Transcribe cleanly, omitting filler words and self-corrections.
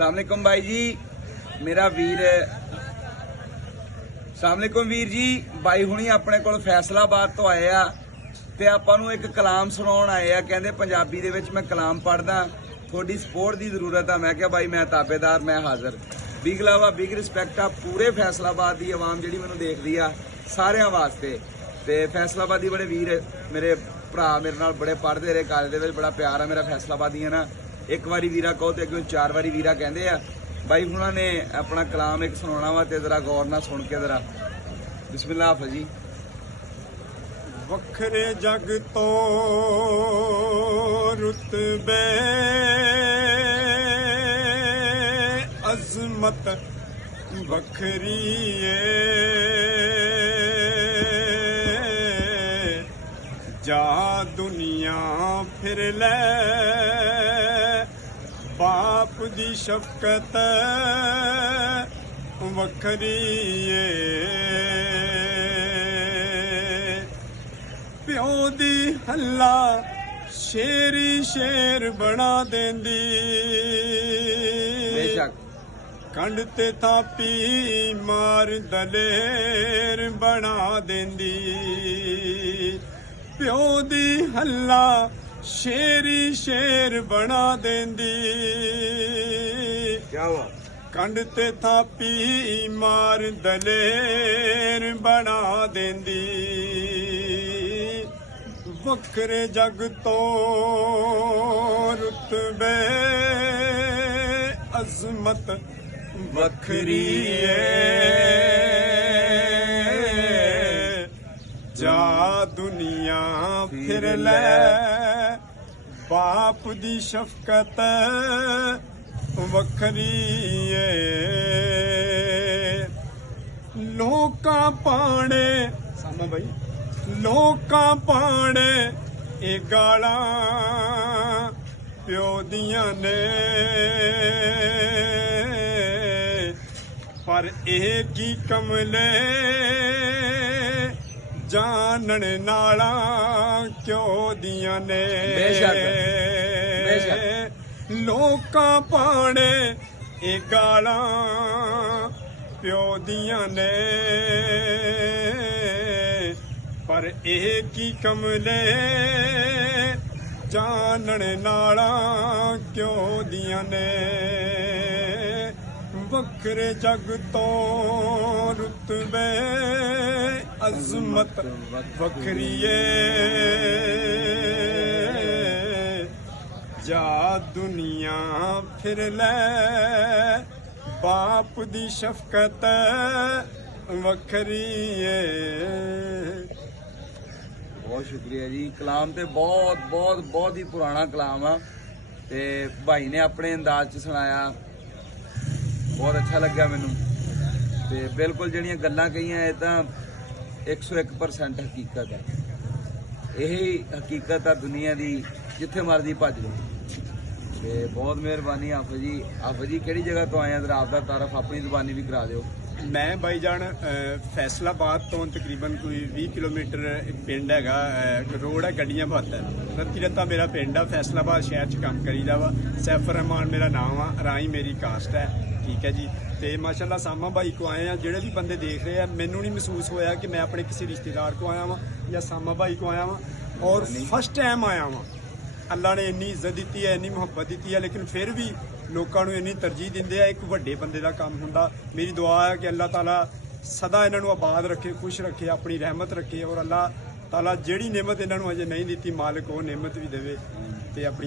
अस्सलाम वालेकुम भाई जी, मेरा वीर अस्सलाम वालेकुम वीर जी। भाई हुणी अपने कोल फैसलाबाद तो आए आ ते आपां नूं एक कलाम सुणाउण आए आ। कहंदे पंजाबी दे विच मैं कलाम पढ़दा, थोड़ी सपोर्ट की जरूरत है। मैं क्या भाई मैं ताबेदार, मैं हाज़र। बिग लव आ, बिग रिस्पैक्ट आ पूरे फैसलाबाद की आवाम जिहड़ी मैनूं देखदी आ, सारियां वास्ते। ते फैसलाबादी बड़े वीर मेरे भरा मेरे नाल बड़े पढ़ते रहे कॉलेज दे विच, बड़ा प्यार है मेरा फैसलाबादियां ना। एक बारी वीरा कहो तो अगे 4 बारी वीरा कहते हैं। भाई उन्होंने अपना कलाम एक सुनाना वा, जरा गौर ना सुन के जरा बिस्मिल्लाह हाफिज़ जी। वखरे जग तो रुतबे अजमत वखरी जा दुनिया फिर ले बाप दी शफकत वखरी प्यो दी हल्ला शेरी शेर बना देंदी, बेशक कंड ते थापी मार दलेर बना देंदी। प्यो दी हल्ला शेरी शेर बना देंदी, क्या हुआ? कंड ते थापी मार दलेर बना देंदी। वखरे जग तो रुतबे अजमत वखरी जा दुनिया फिर ले बाप दी शफकत वखरी लोकां पाने सामा भाई लोकां पाने ए गालां प्यो दियां ने, पर एक ही कमले जानन नाला क्यों दियां ने। लोकां पाने ए गालां प्यो दियां ने, पर एक ही कमले जानन नाला क्यों दियां ने। वखरे जग तो रुतबे अजमत वखरी जा दुनिया फिर ले बाप दी शफकत वखरी। बहुत शुक्रिया जी। कलाम तो बहुत बहुत बहुत ही पुराना कलाम आ ते भाई ने अपने अंदाज च सुनाया, बहुत अच्छा लग्या मैनू। ते बिल्कुल जिहड़ियां गल्लां कहियां ये तां 101% हकीकत है। यही हकीकत है दुनिया की, जिथे मर्जी भज लो। ते बहुत मेहरबानी हाफिज़ जी। हाफिज़ जी किहड़ी जगह तो आए हैं, जरा आपका तारफ अपनी जुबानी भी करा दिओ। मैं भाईजान फैसलाबाद तो तकरीबन कोई 20 किलोमीटर एक पिंड हैगा, रोड है गड्डियां बहुत है। रत्ती मेरा पिंड है, फैसलाबाद शहर च काम करीदा वा। सैफर रहमान मेरा नाम आ, राही मेरी कास्ट है, ठीक है जी। तो माशाल्लाह सामा भाई को आए हैं। ਜਿਹੜੇ भी बंदे देख रहे हैं, मैनू नहीं महसूस होया कि मैं अपने किसी रिश्तेदार को आया वहाँ या सामा भाई को आया वहाँ, और फर्स्ट टाइम आया वहाँ। अल्लाह ने इन्नी इज्जत दी है, इन्नी मुहब्बत दी है, लेकिन फिर भी लोगों को इन्नी तरजीह देंगे। एक वड्डे बंदे का काम हुंदा। मेरी दुआ है कि अल्लाह ताला सदा इन्हों आबाद रखे, खुश रखे, अपनी रहमत रखे, और अल्लाह ताला जिहड़ी नेमत इन्हों अजे नहीं दी मालिक वो नेमत भी देवे ते अपनी